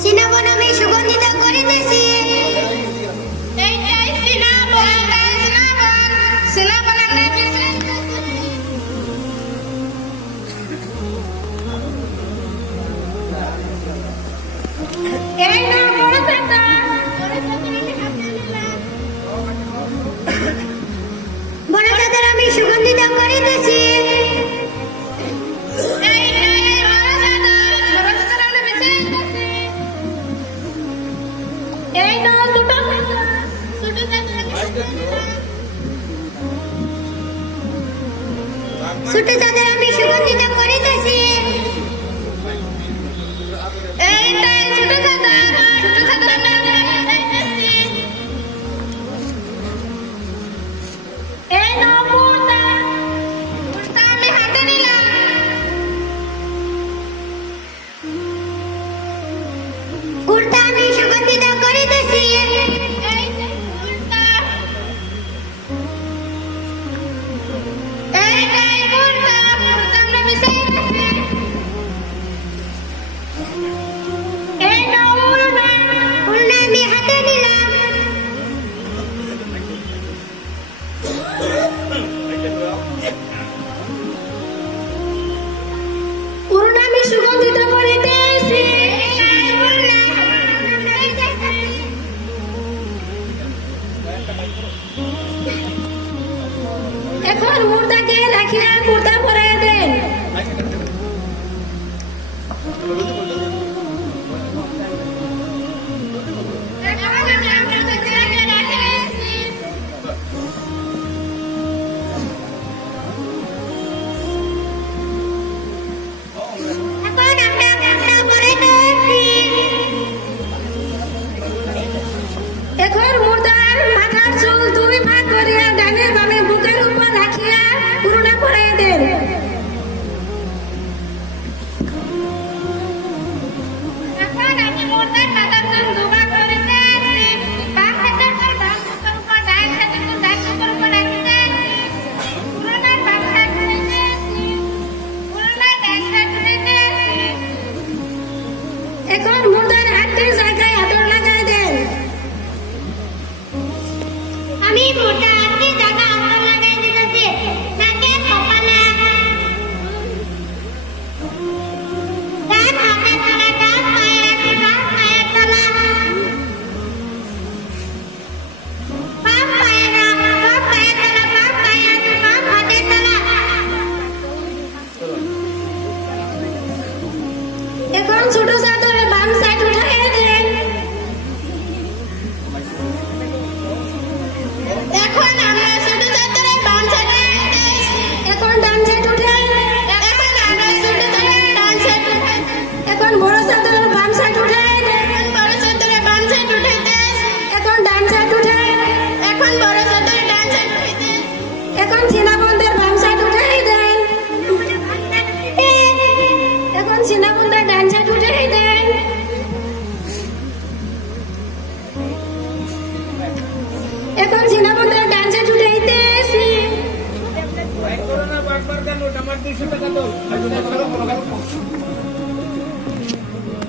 সিনাবন আমি সুগন্ধিত করিতেছি। বড় চাদর আমি সুগন্ধিত করিতেছি। ছোট চাদর আমি সুগন্ধিত করিতেছি। কুর্তা আমি সুগন্ধিত করিতেছি। আমি হাতে নিলাম। উড়না আমি সুগন্ধিত করিতেছি। এখন মুর্দাকে রাখিয়া কুর্তা পরাইয়া দেন। এখন মুর্দার মাথার চুল দুই ভাগ করিয়া ডানের বামে বুকের উপর রাখিয়া পুরোটা পরাইয়া দেন। এখন মুর্দার হাতের জায়গায় আদর লাগাই দেন। আমি মুর্দার হাতের জায়গায় আদর লাগাই দিতেছি। নাকে কপালে ডান হাতের তলা, ডান পায়ের তলা, বাম পায়ের তলা, বাম হাতের তলা। এখন ছোট চাদরের বাম সাইড উঠাইয়া দেন। এখন আমরা ছোট চাদরের বাম সাইড, এখন ডান সাইড উঠাই। এখন আমরা ছোট চাদরের ডান সাইড, এখন বড় চাদরের বাম সাইড উঠাই। বড় চাদরের বাম সাইড উঠাইতে, এখন ডান সাইড উঠাই। এখন বড় চাদরের ডান সাইড উঠাইতে, এখন সিনাবন্ধের বাম সাইড উঠাই দেন। এখন সিনাবন্ধের ডান সাইড উঠাই দেন। এখন সিনাবন্ধের ডান সাইড উঠাইতেছি। করোনা বারবার কেন আমার 200 টাকা দাও।